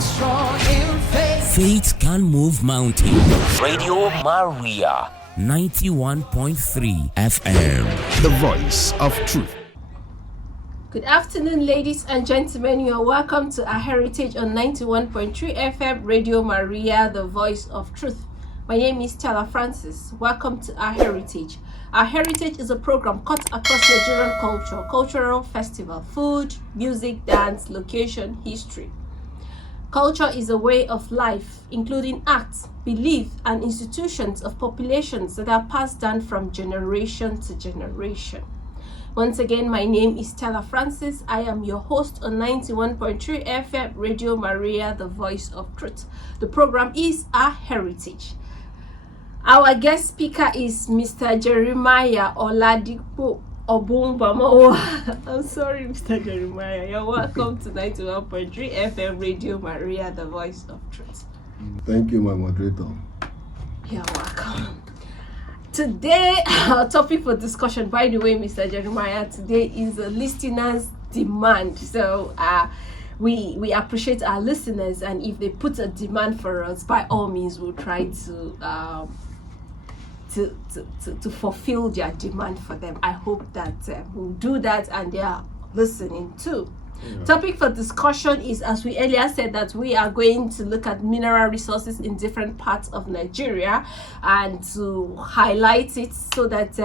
strong in faith. Faith can move mountains. Radio Maria, 91.3 FM. The voice of truth. Good afternoon, ladies and gentlemen. You are welcome to our Heritage on 91.3 FM, Radio Maria, the voice of truth. My name is Stella Francis. Welcome to our Heritage. Our Heritage is a program cut across Nigerian culture, cultural festival, food, music, dance, location, history. Culture is a way of life, including acts, belief, and institutions of populations that are passed down from generation to generation. Once again, my name is Stella Francis. I am your host on 91.3 FM, Radio Maria, the voice of truth. The program is Our Heritage. Our guest speaker is Mr. Jeremiah Oladipo Obumbamo. I'm sorry, Mr. Jeremiah. You're welcome to 91.3 FM, Radio Maria, the voice of truth. Thank you, my moderator. You're welcome. Today, our topic for discussion, by the way, Mr. Jeremiah, today is a listener's demand. So we appreciate our listeners, and if they put a demand for us, by all means, we'll try to fulfill their demand for them. I hope that we'll do that, and they are listening too. Yeah. Topic for discussion is, as we earlier said, that we are going to look at mineral resources in different parts of Nigeria and to highlight it so that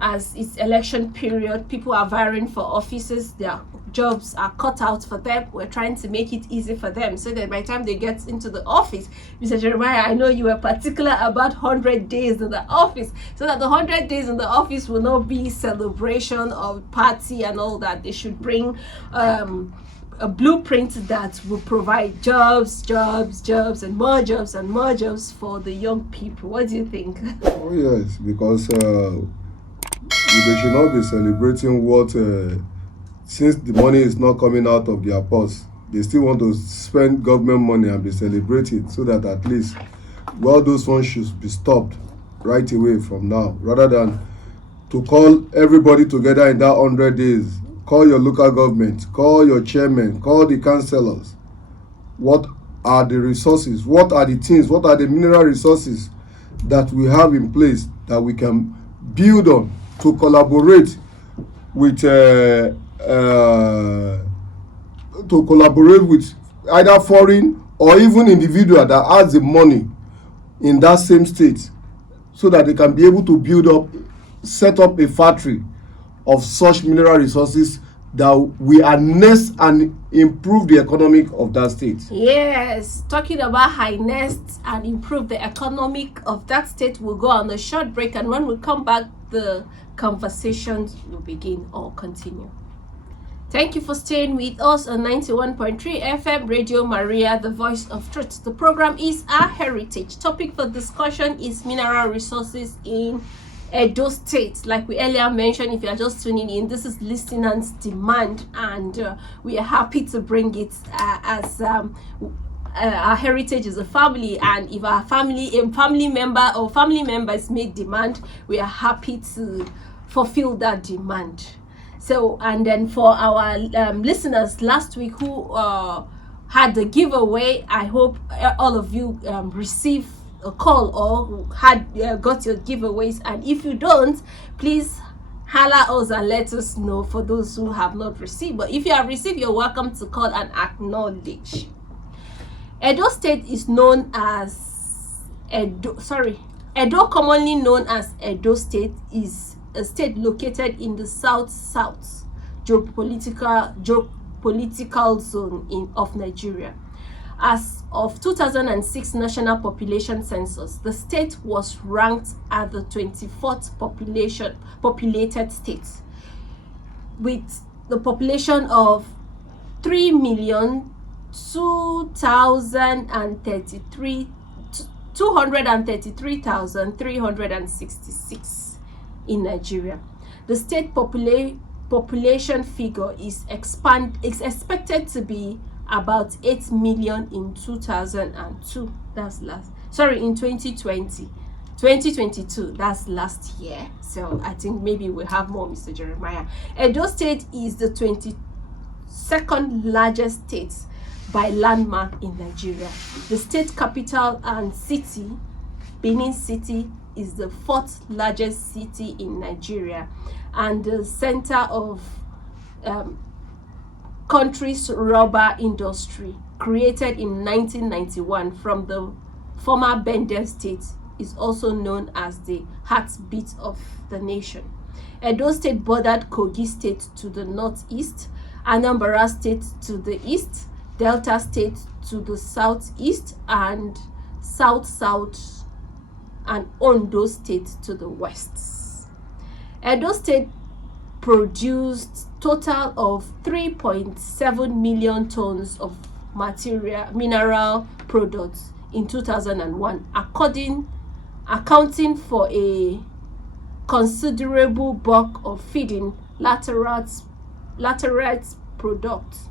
as it's election period, people are vying for offices, their jobs are cut out for them. We're trying to make it easy for them so that by the time they get into the office, Mr. Jeremiah, I know you were particular about 100 days in the office, so that the 100 days in the office will not be celebration or party and all that. They should bring a blueprint that will provide jobs, and more jobs for the young people. What do you think? Oh yes, because they should not be celebrating what, since the money is not coming out of their purse, they still want to spend government money and be celebrating, so that at least, well, those funds should be stopped right away from now, rather than to call everybody together in that 100 days. Call your local government, call your chairman, call the councillors. What are the resources? What are the things? What are the mineral resources that we have in place that we can build on to collaborate with either foreign or even individual that has the money in that same state, so that they can be able to set up a factory of such mineral resources that we harness and improve the economic of that state. Yes, talking about harness and improve the economic of that state, we'll go on a short break, and when we come back, the conversations will begin or continue. Thank you for staying with us on 91.3 FM, Radio Maria, the voice of truth. The program is Our Heritage. Topic for discussion is mineral resources in Edo State. Like we earlier mentioned, if you are just tuning in, this is listeners' demand, and we are happy to bring it as our heritage is a family, and if a family member or family members make demand, we are happy to fulfill that demand. So, and then for our listeners last week who had the giveaway, I hope all of you received a call or got your giveaways, and if you don't, please holler us and let us know for those who have not received. But if you have received, you're welcome to call and acknowledge. Edo State is known as Edo, commonly known as Edo State, is a state located in the south geopolitical zone of Nigeria. As of 2006 National Population Census, the state was ranked at the 24th populated state, with the population of 233,366 in Nigeria. The state population figure is expected to be about 8 million in 2002. In 2022, that's last year. So I think maybe we'll have more, Mr. Jeremiah. Edo State is the 22nd largest state by landmark in Nigeria. The state capital and city, Benin City, is the 4th largest city in Nigeria and the center of country's rubber industry, created in 1991 from the former Bendel state, is also known as the heartbeat of the nation. Edo State bordered Kogi State to the northeast, Anambra State to the east, Delta State to the southeast, and south-south, and Ondo State to the west. Edo State produced total of 3.7 million tons of mineral products in 2001, accounting for a considerable bulk of feeding laterite products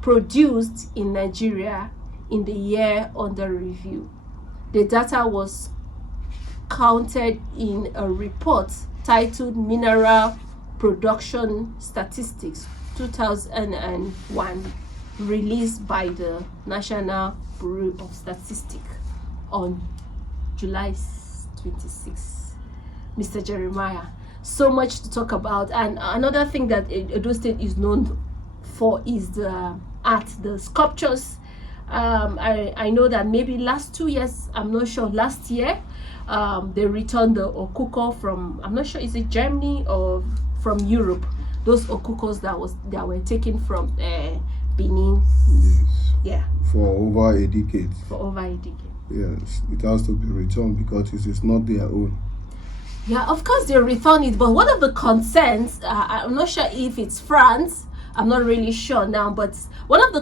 produced in Nigeria in the year under review. The data was counted in a report titled Mineral Production Statistics 2001, released by the National Bureau of Statistics on July 26. Mr. Jeremiah, so much to talk about. And another thing that Edo State is known for is the art, the sculptures. I know that maybe last 2 years, I'm not sure, last year, they returned the okuko from, I'm not sure, is it Germany or from Europe? Those okukos that were taken from Benin. Yes. Yeah. For over a decade. Yes, it has to be returned because it is not their own. Yeah, of course they return it, but one of the concerns, I'm not sure if it's France, I'm not really sure now, but one of the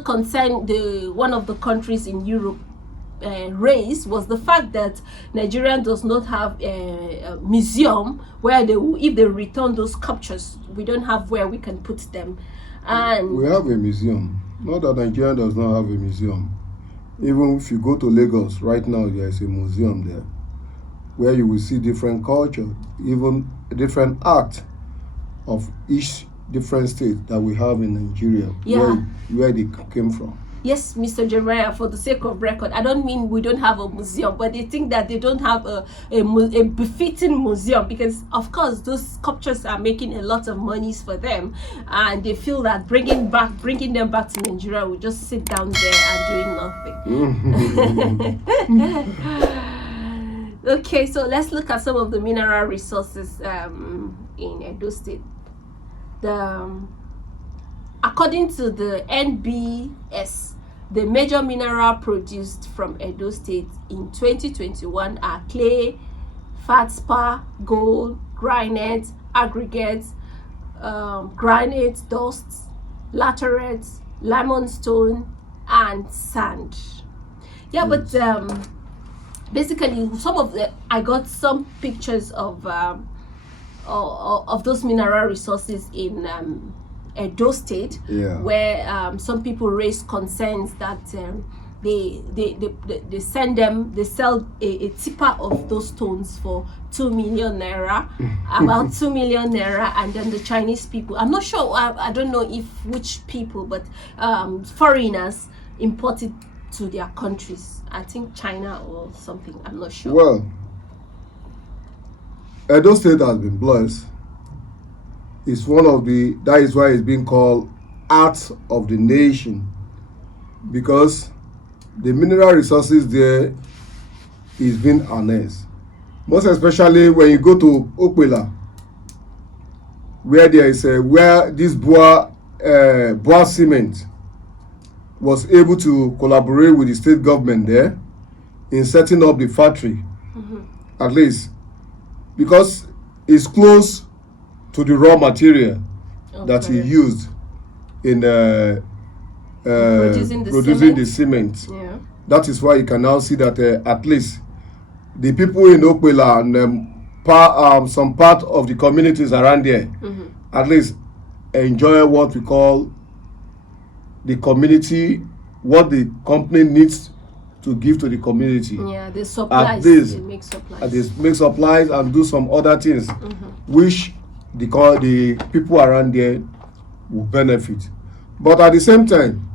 one of the countries in Europe raised was the fact that Nigeria does not have a museum where if they return those sculptures, we don't have where we can put them. And we have a museum. Not that Nigeria does not have a museum. Even if you go to Lagos right now, there is a museum there where you will see different culture, even different art of each different state that we have in Nigeria, where they came from. Yes, Mr. Jeremiah, for the sake of record, I don't mean we don't have a museum, but they think that they don't have a befitting museum because, of course, those sculptures are making a lot of monies for them, and they feel that bringing them back to Nigeria will just sit down there and doing nothing. Okay, so let's look at some of the mineral resources in Edo State. According to the NBS, the major mineral produced from Edo State in 2021 are clay, feldspar, gold, granite, aggregates, granite dust, laterite, limestone, and sand. Yeah, but basically, I got some pictures of those mineral resources in Edo State, where some people raise concerns that they sell a tipper of those stones for 2 million naira, about 2 million naira, and then the Chinese people, I'm not sure, I don't know which people, but foreigners import it to their countries. I think China or something, I'm not sure. Well, Edo State has been blessed. It's that is why it's being called Art of the Nation, because the mineral resources there is being harnessed. Most especially when you go to Okpela, where there is where this Boa Cement was able to collaborate with the state government there in setting up the factory, at least because it's close to the raw material that he used in producing the cement. Yeah. That is why you can now see that at least the people in Okpela and some part of the communities around there at least enjoy what we call the community, what the company needs to give to the community. Yeah, the supplies. They make supplies. They make supplies and do some other things, which the people around there will benefit. But at the same time,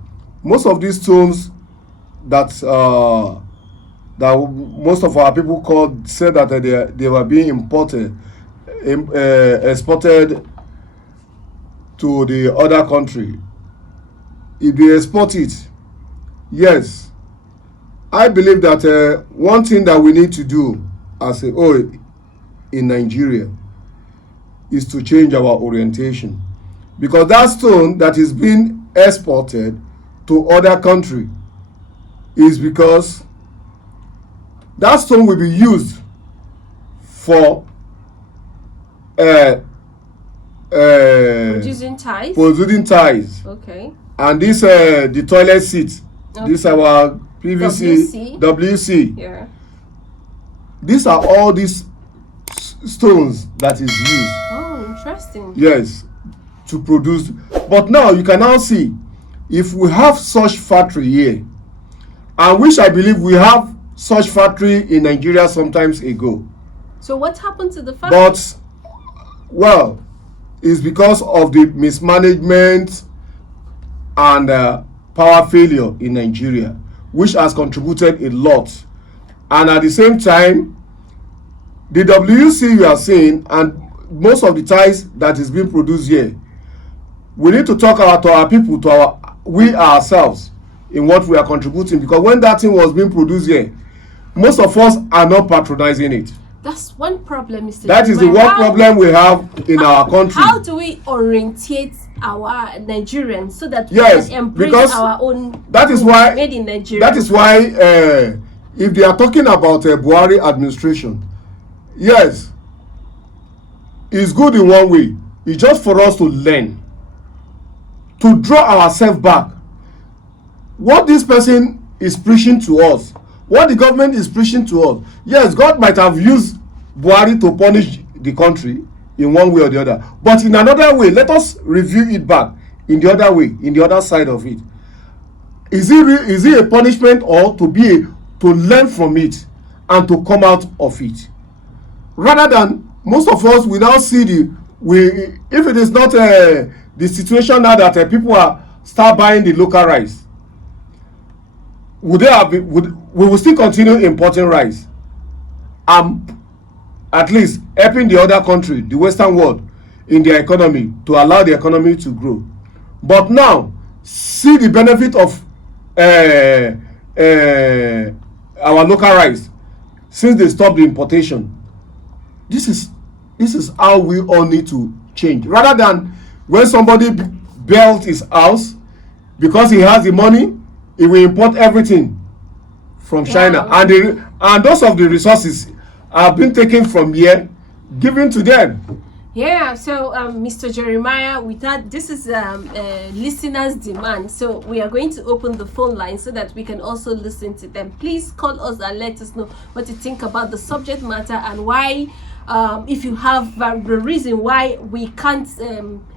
most of these stones that that most of our people said that they were being imported, exported to the other country. If they export it, yes, I believe that one thing that we need to do as a whole in Nigeria is to change our orientation, because that stone that is being exported to other country is because that stone will be used for Producing ties. Okay. And this the toilet seat. Okay. This our PVC WC. Yeah. These are all these stones that is used. Oh, interesting. Yes, to produce. But now you can now see, if we have such factory here, and which I believe we have such factory in Nigeria sometimes ago. So what happened to the factory? But well, it's because of the mismanagement and power failure in Nigeria, which has contributed a lot. And at the same time, the WC you are seeing, and most of the ties that is being produced here, we need to talk to our people, we ourselves, in what we are contributing, because when that thing was being produced here, most of us are not patronizing it. That's one problem, Mr. That is the one problem we have in our country. How do we orientate our Nigerians so that we can embrace our own? That is why made in Nigeria. That is why if they are talking about Buhari administration, yes, it's good in one way. It's just for us to learn, to draw ourselves back. What this person is preaching to us, what the government is preaching to us, yes, God might have used Buhari to punish the country in one way or the other, but in another way, let us review it back in the other way, in the other side of it. Is it a punishment, or to learn from it and to come out of it? Rather than most of us, we now see if it is not the situation now that people are start buying the local rice, we will still continue importing rice, at least helping the other country, the Western world, in their economy, to allow the economy to grow. But now, see the benefit of our local rice since they stopped the importation. This is how we all need to change. Rather than when somebody built his house, because he has the money, he will import everything from China, and those of the resources have been taken from here, given to them. Yeah, so Mr. Jeremiah, with that, this is listeners' demand. So we are going to open the phone line so that we can also listen to them. Please call us and let us know what you think about the subject matter, and why, if you have the reason why we can't,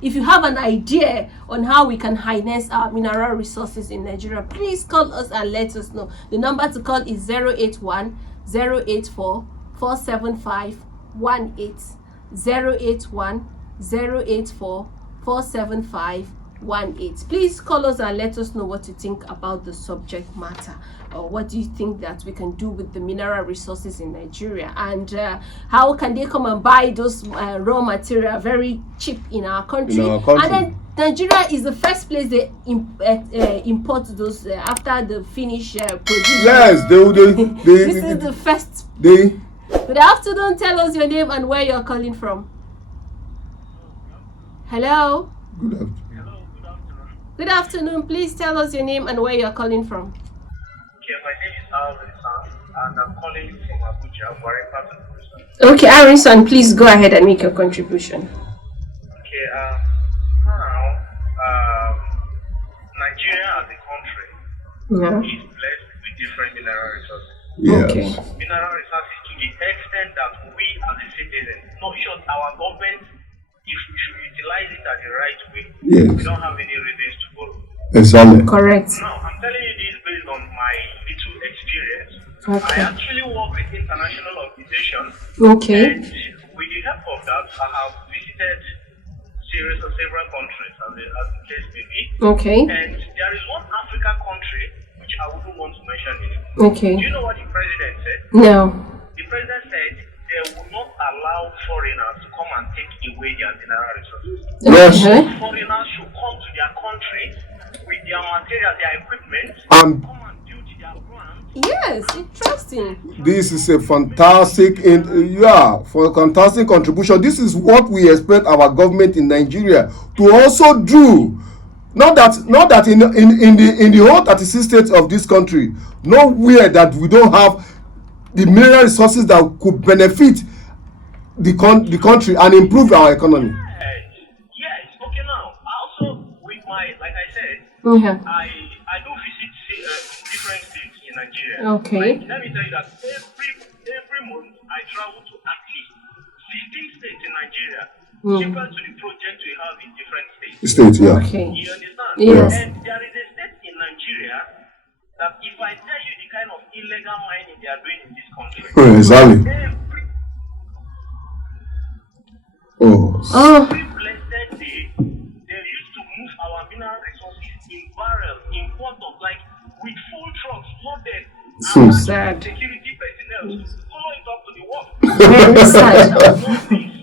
if you have an idea on how we can harness our mineral resources in Nigeria, please call us and let us know. The number to call is 081 084 475 18. 081 084 475 18. Please call us and let us know what you think about the subject matter, or what do you think that we can do with the mineral resources in Nigeria, and how can they come and buy those raw material very cheap in our country. And then Nigeria is the first place they import those after the finish produce. Yes, this is the first. Good afternoon. Tell us your name and where you're calling from. Hello. Good afternoon. Good afternoon. Please tell us your name and where you're calling from. Okay, my name is Arison, and I'm calling you from Abuja. Okay, Arison, please go ahead and make your contribution. Okay, now, Nigeria as a country is blessed with different mineral resources. Yes. Okay. Mineral resources to the extent that we as a citizen, not sure our government, if we should utilize it at the right way, we don't have any reasons to go. Exactly. Correct. Now, I'm telling you this based on my little experience. Okay. I actually work with international organizations. Okay. And with the help of that, I have visited several countries, as the case may be. Okay. And there is one African African country, which I wouldn't want to mention it. Okay. Do you know what the president said? No. The president said they will not allow foreigners to come and take away their mineral resources. Yes. Foreigners should come to their country with their material, their equipment, And come and build their plant. Yes, interesting. this is a fantastic, fantastic contribution. This is what we expect our government in Nigeria to also do. Not that in the whole 36 states of this country, nowhere that we don't have the mineral resources that could benefit the country and improve our economy. Yes. Okay. Now, also with my, like I said, Yeah. I do visit different states in Nigeria. Okay. Let me tell you that every month I travel to at least 16 states in Nigeria, different to the project we have in different states. States, yeah. Okay. You understand? Yes. And there is a state in Nigeria that if I tell you the kind of illegal mining they are doing in this country, Exactly. every blessed day, they used to move our mineral resources in barrels, in quarters, like with full trucks loaded. So And sad. security personnel to follow it up to the work. Very sad.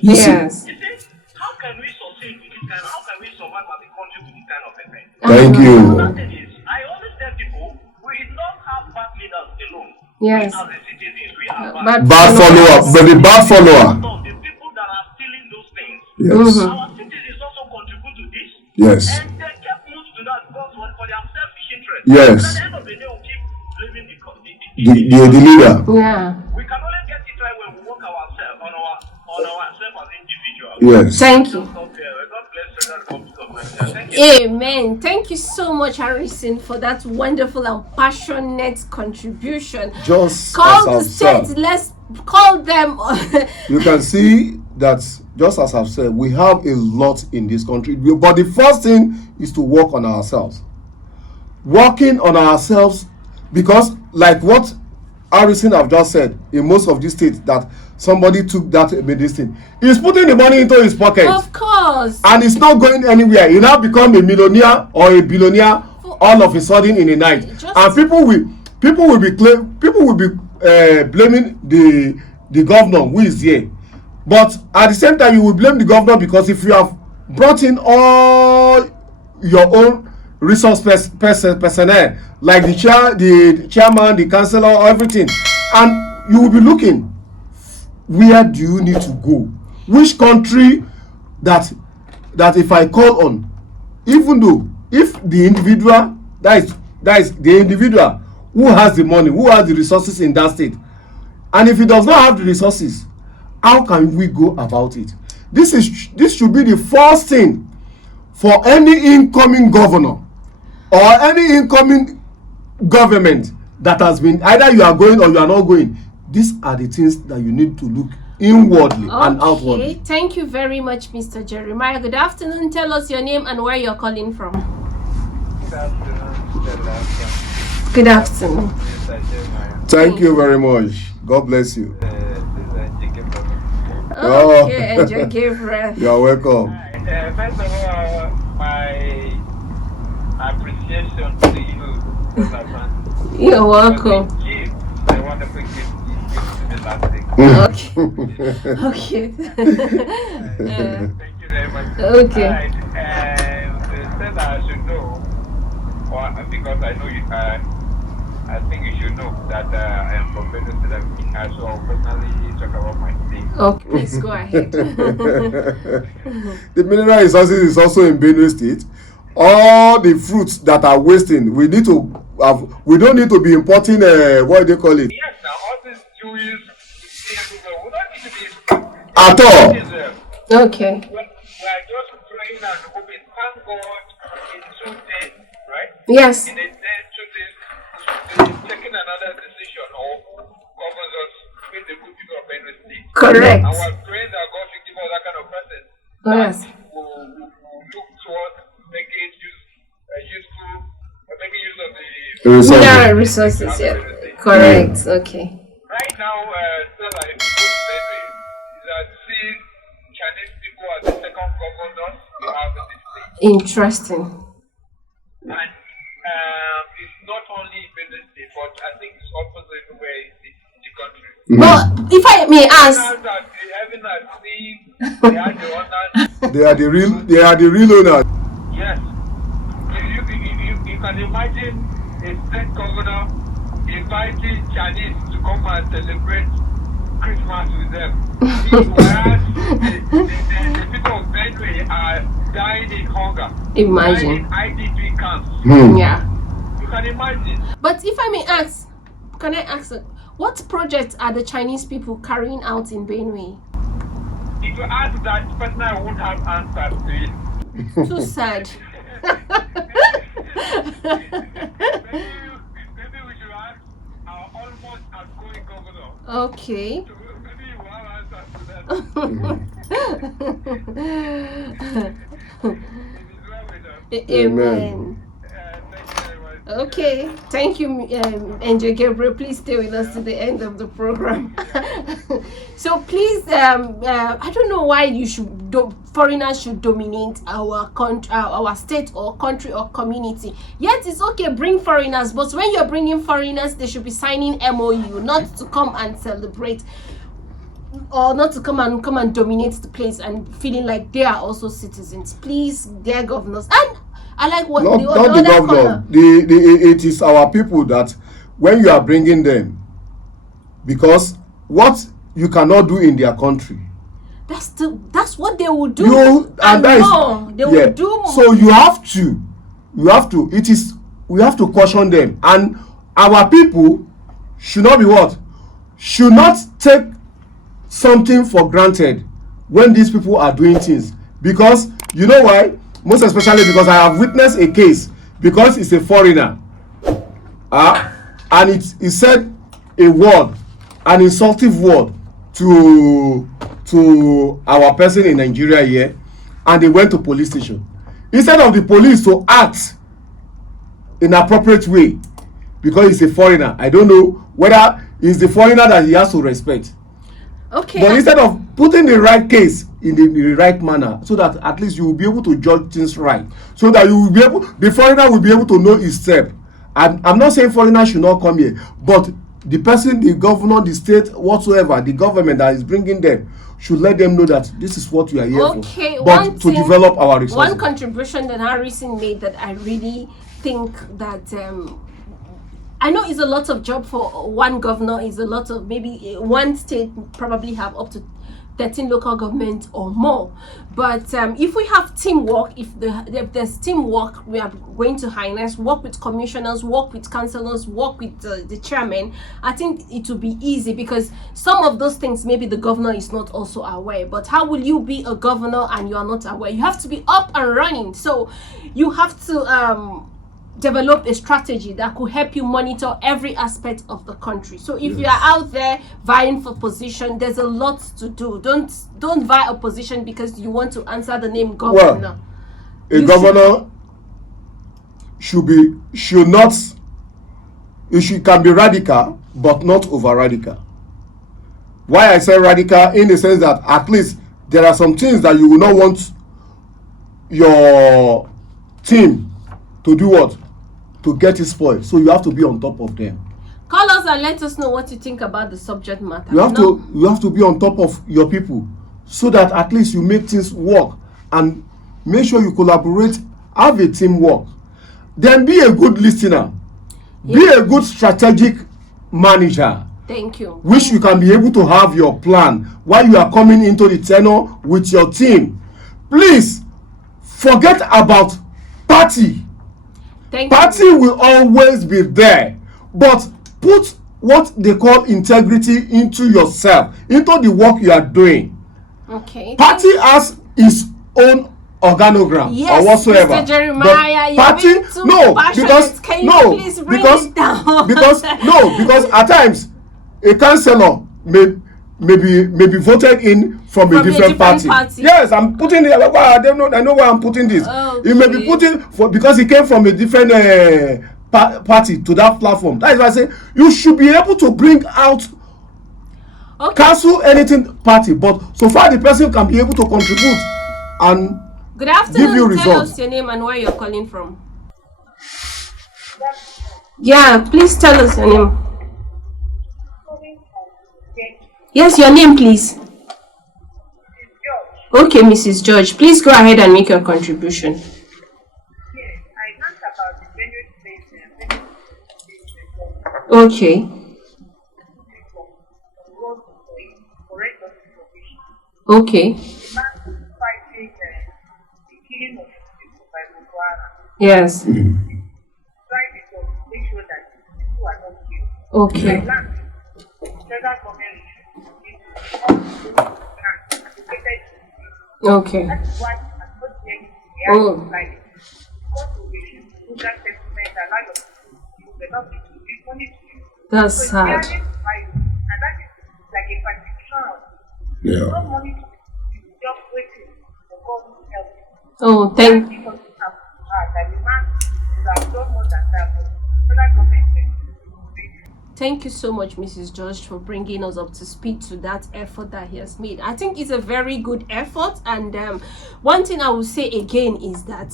Yes. You see, how can we sustain with this kind? How can we survive as a country with this kind of event? Thank you. Another thing is, I always tell people, we don't have bad leaders alone. Yes. We as the citizens, we have Bad follower, but the bad follower. The people that are stealing those things. Yes. Our citizens also contribute to this. Yes. And they kept moved to that because for their selfish interest. Yes. At the end of the day, we'll keep blaming the The leader. Yeah. We can only get it right when we work ourselves on ourselves as individuals. Yes. Thank you. God bless the Republic of Nigeria. Thank you. Amen. Thank you so much, Harrison, for that wonderful and passionate contribution. Just Call the as I've states. said, Let's call them. you can see that just as I've said, we have a lot in this country. But the first thing is to work on ourselves. Working on ourselves, because like what Harrison have just said, in most of these states that somebody took that medicine, he's putting the money into his pocket. Of course. And it's not going anywhere. He now become a millionaire or a billionaire all of a sudden in a night. And people will be blaming the governor who is here. But at the same time, you will blame the governor because if you have brought in all your own resource personnel, like the chairman, the councillor, everything, and you will be looking, where do you need to go? Which country that if I call on, even though if the individual that is the individual who has the money, who has the resources in that state, and if he does not have the resources, how can we go about it? This should be the first thing for any incoming governor or any incoming government that has been, either you are going or you are not going. These are the things that you need to look inwardly and outwardly. Okay, thank you very much, Mr. Jeremiah. Good afternoon. Tell us your name and where you're calling from. Good afternoon, Stella. Good afternoon. Mr. Jeremiah. Thank you very much. God bless you. This is Jacob. Okay, enjoy Gabriel. You are welcome. First of all, my appreciation to you, Stella Francis. You're welcome. The wonderful gift you gave to me last week. Okay. Thank you very much. Okay. Right. Stella, I should know, or because I know you I think you should know that I am from Benue State. So I'll personally talk about my state. Okay, please go ahead. The mineral resources is also in Benue State. All the fruits that are wasting, we don't need to be importing what do they call it? Yes, now all these Jewish things, we don't need to be At all. Okay. We are just praying and hoping. Thank God in 2 days, right? Yes. In a day, 2 days, he's taking another decision or governs us with the good people of Benue State. Correct. And we're praying that God will give us that kind of person. Yes. We'll look towards making useful, making use of the Mineral resources, yeah. Correct. Okay. Right now, Stella, if you go to Benue, is that see Chinese people as the second governors we have in this state. Interesting. And but I think it's almost everywhere in the country. But if I may ask, They are the real owners. Yes. You can imagine a state governor inviting Chinese to come and celebrate Christmas with them. Whereas the people of Benue are dying in hunger. imagine. Dying in IDP camps. Yeah. You can imagine. But if I may ask, can I ask, what projects are the Chinese people carrying out in Benue? If you ask that person, I won't have answers to it. Too sad. Maybe we should ask our almost outgoing governor. Okay. So maybe you will have answers to that. It is well with us. Amen. Thank you very much. Okay, thank you, Angel Gabriel. Please stay with us to the end of the program. So please, I don't know why foreigners should dominate our country, our state or country or community. Yet it's okay, bring foreigners, but when you're bringing foreigners, they should be signing MOU, not to come and celebrate, or not to come and dominate the place and feeling like they are also citizens. Please, dear governors, and I like what Not the the other governor. corner. It is our people that when you are bringing them, because what you cannot do in their country, That's what they will do. and that is more. They will do more. So we have to caution them, and our people should not be what? Should not take something for granted when these people are doing things, because you know why? Most especially because I have witnessed a case, because it's a foreigner, and it said a word, an insultive word to our person in Nigeria here, and they went to police station. Instead of the police to act in appropriate way, because he's a foreigner, I don't know whether it's the foreigner that he has to respect. Okay. But instead of putting the right case in the right manner, so that at least you will be able to judge things right, so that you will be able, the foreigner will be able to know his step. I'm not saying foreigners should not come here, but the person, the governor, the state, whatsoever, the government that is bringing them should let them know that this is what we are here for. But to develop our resources. One contribution that Harrison made that I really think that I know it's a lot of job for one governor, is a lot of, maybe one state probably have up to 13 local governments or more. But if we have teamwork, if there's teamwork, we are going to harness, work with commissioners, work with councillors, work with the chairman. I think it will be easy, because some of those things maybe the governor is not also aware. But how will you be a governor and you are not aware? You have to be up and running. So you have to develop a strategy that could help you monitor every aspect of the country. So if you are out there vying for position, there's a lot to do. Don't vie a position because you want to answer the name governor. Well, a governor can be radical, but not over radical. Why I say radical? In the sense that at least there are some things that you will not want your team to do what? To get it spoiled. So you have to be on top of them. Call us and let us know what you think about the subject matter. You have to be on top of your people, so that at least you make things work, and make sure you collaborate, have a teamwork. Then be a good listener. Yeah. Be a good strategic manager. Thank you. Which you can be able to have your plan while you are coming into the tenor with your team. Please forget about party. Party will always be there, but put what they call integrity into yourself, into the work you are doing. Okay. Party has its own organogram, yes, or whatsoever. Mr. Jeremiah, party, because at times a councillor may be voted in from a different party. Yes, I'm putting it. I know why I'm putting this. Okay. It may be putting because he came from a different party to that platform. That is why I say you should be able to bring out, cancel anything party, but so far the person can be able to contribute and good afternoon. Give you results. Tell us your name and where you're calling from. Yeah, please tell us your name. Yes, your name, please. Okay, Mrs. George, please go ahead and make your contribution. Yes, I asked about the benefit Okay. correct information. Okay. The man fighting the killing of people by Boko Haram. Yes. Try to make sure that people are not killed. Okay. Like land, federal government is all land allocated to people. Okay. That's why I'm not saying they Oh. are like what do they do that settlement allow your people to not be to give money to you. That's So sad. it's and that is like a persecution of Yeah. no money to you just waiting for God to help you. Oh, thank. Because you have that the man would have done more than that, but federal government said, Thank you so much, Mrs. George, for bringing us up to speed to that effort that he has made. I think it's a very good effort, and one thing I will say again is that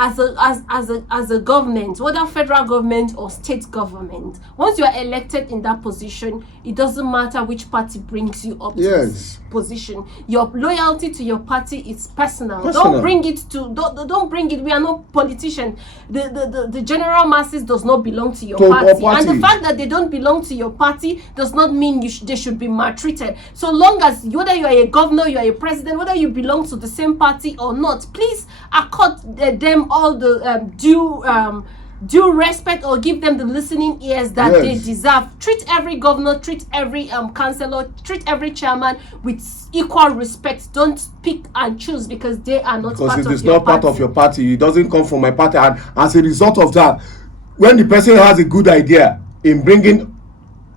as a government, whether federal government or state government, once you are elected in that position, it doesn't matter which party brings you up to this position. Your loyalty to your party is personal. Don't bring it to don't bring it. We are not politicians. The general masses does not belong to your party. And the fact that they don't belong to your party does not mean they should be maltreated. So long as whether you are a governor, you are a president, whether you belong to the same party or not, please accord them all the due respect, or give them the listening ears that they deserve. Treat every governor, treat every councillor, treat every chairman with equal respect. Don't pick and choose because they are not part of your party. Because it is not part of your party. It doesn't come from my party. And as a result of that, when the person has a good idea in bringing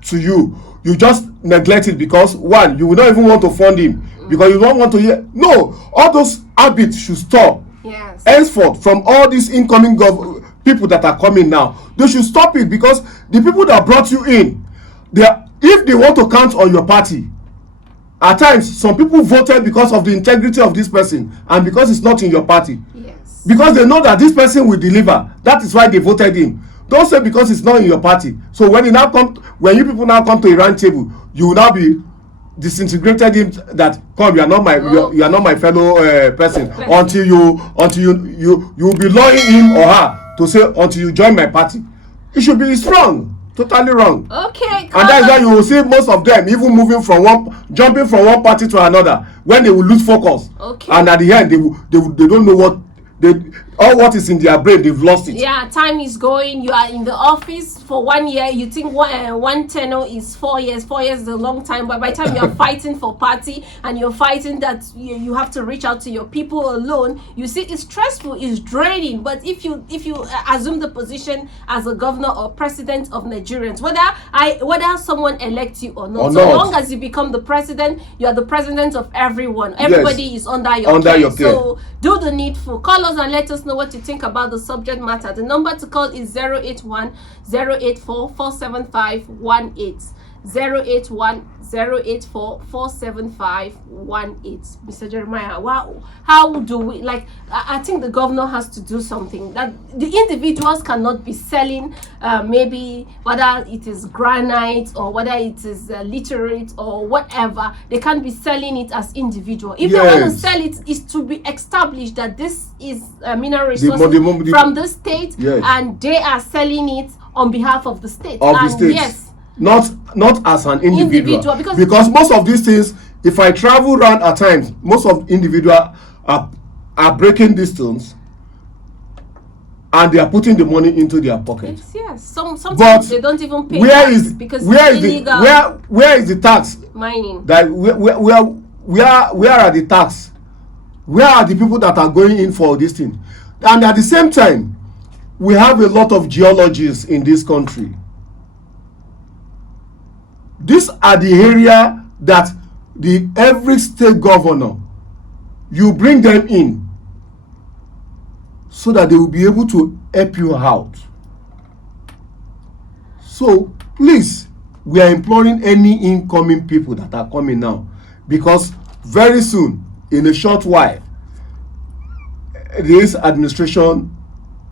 to you, you just neglect it because one, you will not even want to fund him because you don't want to hear. No, all those habits should stop. Yes. Henceforth, from all these incoming people that are coming now, they should stop it because the people that brought you in, if they want to count on your party, at times some people voted because of the integrity of this person and because it's not in your party. Yes. Because they know that this person will deliver. That is why they voted him. Don't say because it's not in your party. So when you people now come to a round table, you will now be disintegrated him that come, you are not my you are not my fellow person until you will be lowering him or her to say until you join my party. It should be wrong, totally wrong. Okay. And that is why you will see most of them even jumping from one party to another when they will lose focus. Okay. And at the end they don't know what is in their brain, they've lost it. Yeah, time is going. You are in the office for 1 year. You think one tenure is 4 years. 4 years is a long time, but by the time you are fighting for party and you're fighting that you have to reach out to your people alone, you see it's stressful, it's draining. But if you assume the position as a governor or president of Nigerians, whether someone elects you or not, so long as you become the president, you are the president of everyone. Everybody is under your care. So do the needful. Call us and let us know what you think about the subject matter. The number to call is 081 084 47518. 081 084 47518. Mr. Jeremiah, how do we, I think the governor has to do something. That the individuals cannot be selling maybe whether it is granite or whether it is literate or whatever. They can't be selling it as individual. If they want to sell it, is to be established that this is mineral resources from the state, and they are selling it on behalf of the state. Yes, not as an individual because most of these things, if I travel around at times, most of individuals are breaking these stones and they are putting the money into their pockets. Yes. Sometimes they don't even pay tax because it's illegal. Where is the tax? Mining. That where are the tax? Where are the people that are going in for this thing? And at the same time, we have a lot of geologists in this country. These are the area that every state governor, you bring them in so that they will be able to help you out. So please, we are imploring any incoming people that are coming now, because very soon, in a short while, this administration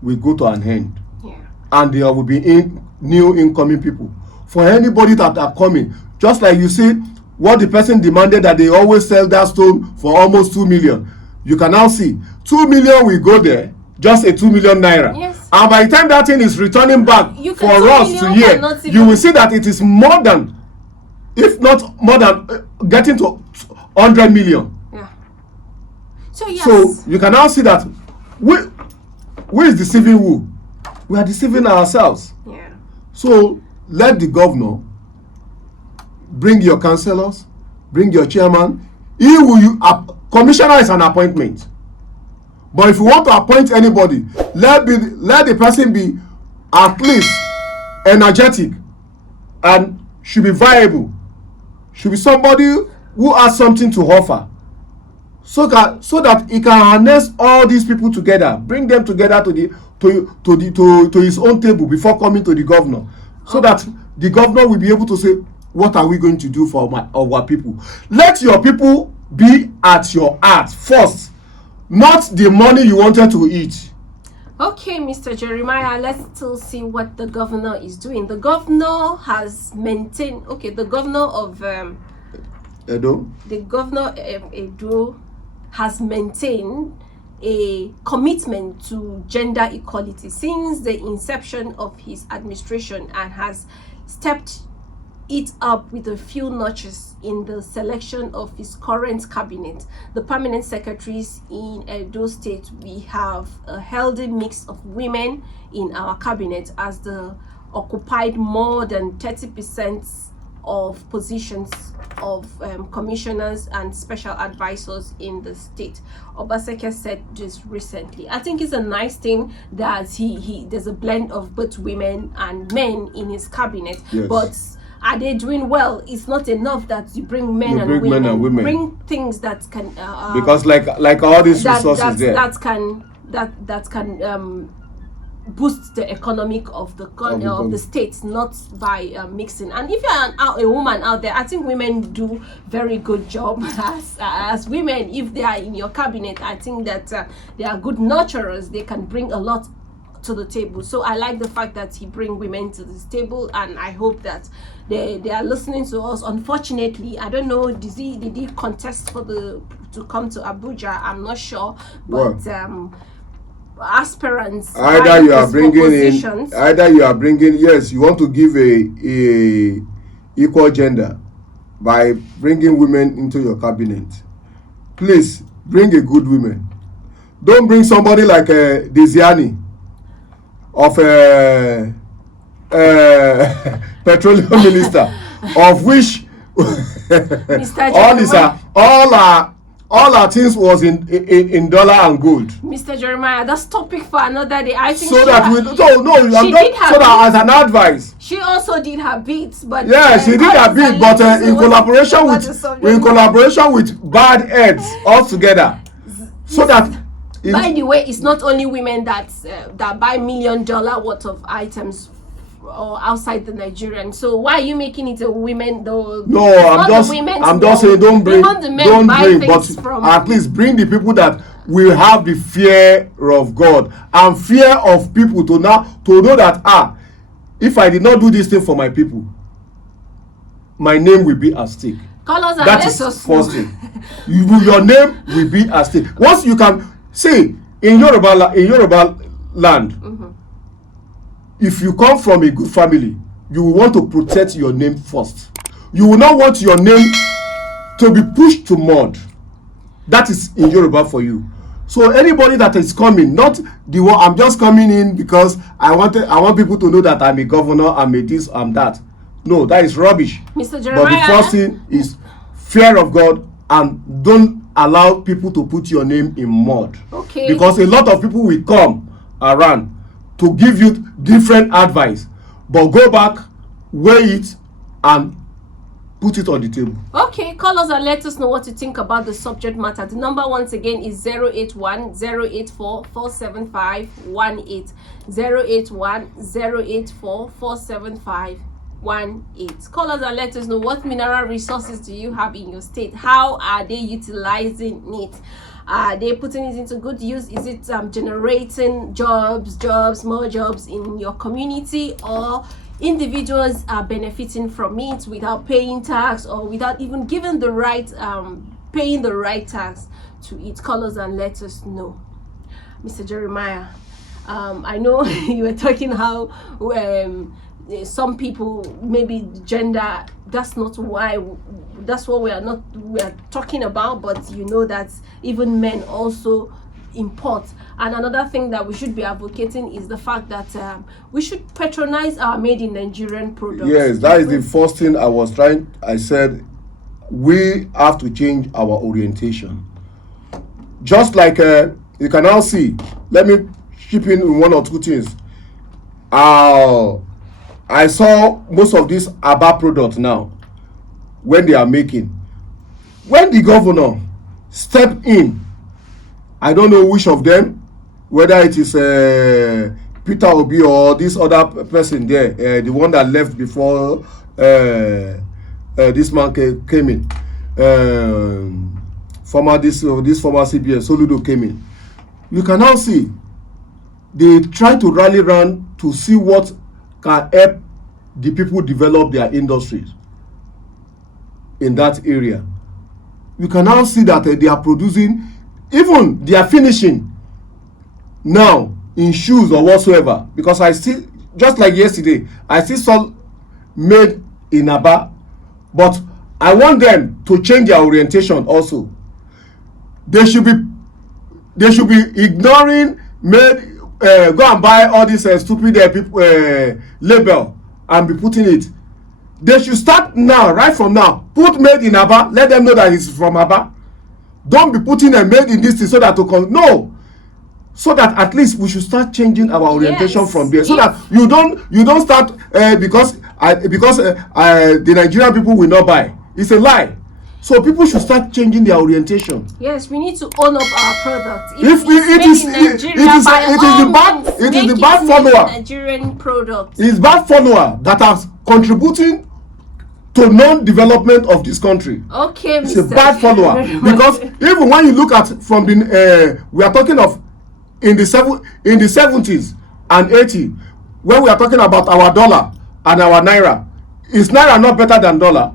will go to an end. and there will be new incoming people. For anybody that are coming, just like you see what the person demanded, that they always sell that stone for almost 2 million. You can now see 2 million will go there, just a 2 million naira. Yes. And by the time that thing is returning back for us to hear, you will see that it is more than, if not more than, getting to 100 million. Yeah. So yes. So you can now see that who is deceiving who? We are deceiving ourselves. Yeah. So let the governor bring your councillors, bring your chairman. Commissioner is an appointment. But if you want to appoint anybody, let the person be at least energetic and should be viable. Should be somebody who has something to offer. So that he can harness all these people together, bring them together to his own table before coming to the governor, so that the governor will be able to say, what are we going to do for our people? Let your people be at your heart first, not the money you wanted to eat. Okay, Mr. Jeremiah, let's still see what the governor is doing. The governor has maintained, the governor of Edo. The governor of Edo has maintained a commitment to gender equality since the inception of his administration, and has stepped it up with a few notches in the selection of his current cabinet. The permanent secretaries in Edo State, we have a healthy mix of women in our cabinet, as the occupied more than 30% of positions of commissioners and special advisors in the state. Obaseki said just recently. I think it's a nice thing that there's a blend of both women and men in his cabinet. Yes. But are they doing well? It's not enough that you bring men and women. Bring things that can because like all these resources that can boost the economic of the states, not by mixing. And if you're a woman out there, I think women do very good job as women. If they are in your cabinet, I think that they are good nurturers. They can bring a lot to the table. So I like the fact that he bring women to this table, and I hope that they are listening to us. Unfortunately, I don't know, did he contest to come to Abuja? I'm not sure, but aspirants, either you are bringing yes, you want to give a equal gender by bringing women into your cabinet. Please bring a good woman. Don't bring somebody like Desiani of petroleum minister, of which all our things was in dollar and gold. Mr. Jeremiah, that's topic for another day. I think as an advice. She also did her beats, but she did her beat, but in collaboration with bad heads all together. So that. By the way, it's not only women that buy $1 million worth of items or outside the Nigerian. So why are you making it a women though? No, I'm just saying don't bring, but at least bring the people that will have the fear of God and fear of people to know that if I did not do this thing for my people, my name will be at stake. That is first thing. Your name will be at stake. Once you can see in Yoruba land. Mm-hmm. If you come from a good family, you will want to protect your name first. You will not want your name to be pushed to mud. That is in Yoruba for you. So anybody that is coming, not the one I'm just coming in because I want people to know that I'm a governor, I'm a this, I'm that. No, that is rubbish. Mr. Jeremiah, but the first thing is fear of God, and don't allow people to put your name in mud. Okay. Because a lot of people will come around to give you different advice, but go back, weigh it, and put it on the table. Okay, call us and let us know what you think about the subject matter. The number once again is 081-084-475-18. 081-084-475-18. Call us and let us know what mineral resources do you have in your state. How are they utilizing it? Are they putting it into good use? Is it generating more jobs in your community, or individuals are benefiting from it without paying tax or without even giving the right paying the right tax to it? Call us and let us know. Mr. Jeremiah, I know you were talking how some people, maybe gender, that's not why, that's what we are talking about, but you know that even men also import. And another thing that we should be advocating is the fact that we should patronize our made in Nigerian products. Yes, that is the first thing I said we have to change our orientation. Just like you can now see, let me chip in one or two things. I saw most of these Aba products now, when they are making. When the governor stepped in, I don't know which of them, whether it is Peter Obi or this other person there, the one that left before this man came in, this former CBS, Soludo came in. You can now see they try to rally around to see what can help the people develop their industries in that area. You can now see that they are producing, even they are finishing now in shoes or whatsoever, because I still, just like yesterday, I still saw made in Aba, but I want them to change their orientation also. They should be ignoring made, go and buy all this stupid label and be putting it. They should start now, right from now, put made in Aba, let them know that it's from Aba. Don't be putting a made in this thing so that no, so that at least we should start changing our orientation from there, so that you don't start because the Nigerian people will not buy. It's a lie. So people should start changing their orientation. Yes, we need to own up our product. It is the bad follower. Nigerian product. It's bad follower that are contributing to non-development of this country. Okay, it's a bad follower, because even when you look at from the we are talking of in the 70s and 80s, when we are talking about our dollar and our naira, is naira not better than dollar?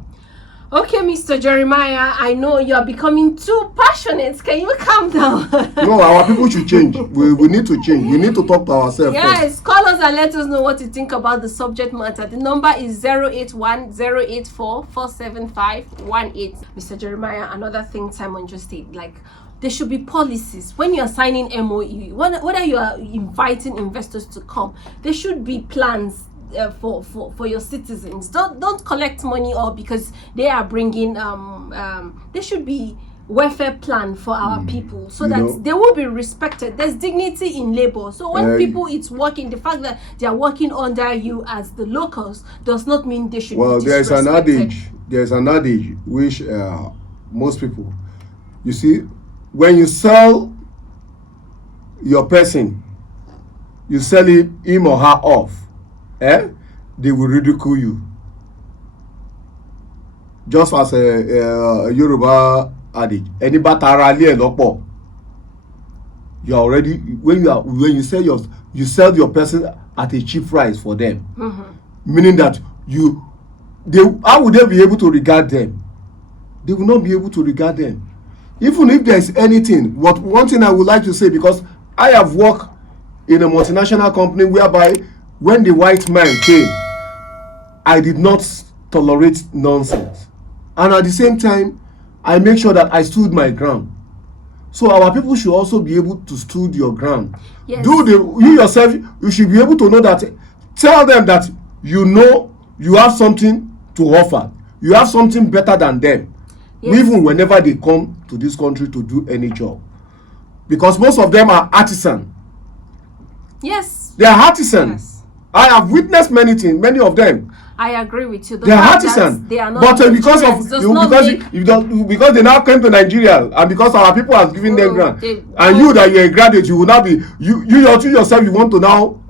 Okay, Mr. Jeremiah, I know you are becoming too passionate. Can you calm down? No, our people should change. We need to change. We need to talk to ourselves. Yes, first. call us and let us know what you think about the subject matter. The number is 081-084-475-18. Mr. Jeremiah, another thing Simon just said, like, there should be policies. When you are signing MOU, whether you are inviting investors to come, there should be plans for your citizens. Don't collect money or because they are bringing there should be welfare plan for our people, so that they will be respected. There's dignity in labor. So when people it's working, the fact that they are working under you as the locals does not mean they should be disrespected. There's an adage which most people, you see, when you sell your person, you sell him or her off, they will ridicule you. Just as a Yoruba adage, any batara ali lopo. You are already, when you sell your person at a cheap price for them, meaning that how would they be able to regard them? They will not be able to regard them, even if there is anything. One thing I would like to say, because I have worked in a multinational company whereby when the white man came, I did not tolerate nonsense, and at the same time I make sure that I stood my ground. So our people should also be able to stood your ground. Yes. You yourself, you should be able to know that. Tell them that you know you have something to offer. You have something better than them. Yes. Even whenever they come to this country to do any job, because most of them are artisan. Yes, they are artisan. Yes. I have witnessed many things. Many of them. I agree with you. They are artisan. They are not, but because they now came to Nigeria, and because our people have given them grant, and you that you're a graduate, you will not be you yourself. You want to now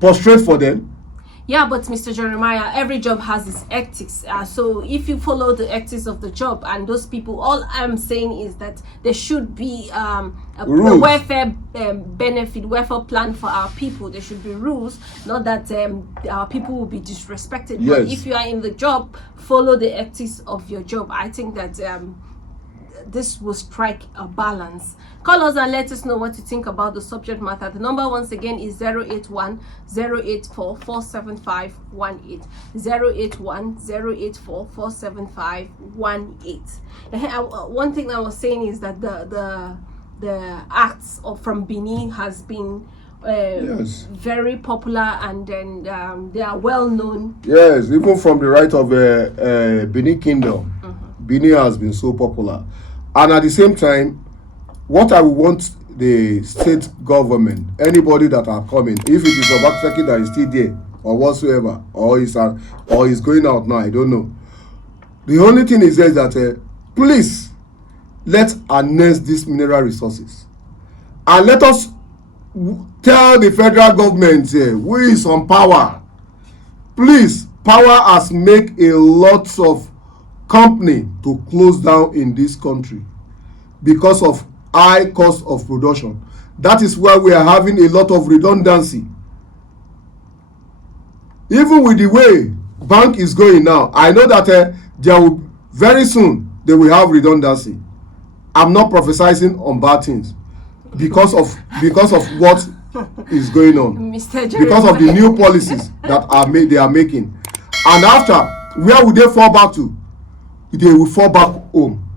prostrate for them. Yeah, but Mr. Jeremiah, every job has its ethics. So if you follow the ethics of the job and those people, all I'm saying is that there should be a welfare welfare plan for our people. There should be rules, not that our people will be disrespected. Yes. But if you are in the job, follow the ethics of your job. I think that this will strike a balance. Call us and let us know what you think about the subject matter. The number once again is 081 084 47518. 081 084 47518. One thing I was saying is that the acts from Benin has been yes, very popular, and then they are well known. yes, even from the right of Benin Kingdom, Benin has been so popular. And at the same time, what I would want the state government, anybody that are coming, if it is Obaseki that is still there or whatsoever, or is going out now, I don't know. The only thing is that please let's harness these mineral resources, and let us tell the federal government who is on power. Please, power has made a lot of company to close down in this country because of high cost of production. That is why we are having a lot of redundancy. Even with the way bank is going now, I know that there will very soon they will have redundancy. I'm not prophesying on bad things because of what is going on, Mr. because of the new policies that they are making. And after, where will they fall back to? They will fall back home.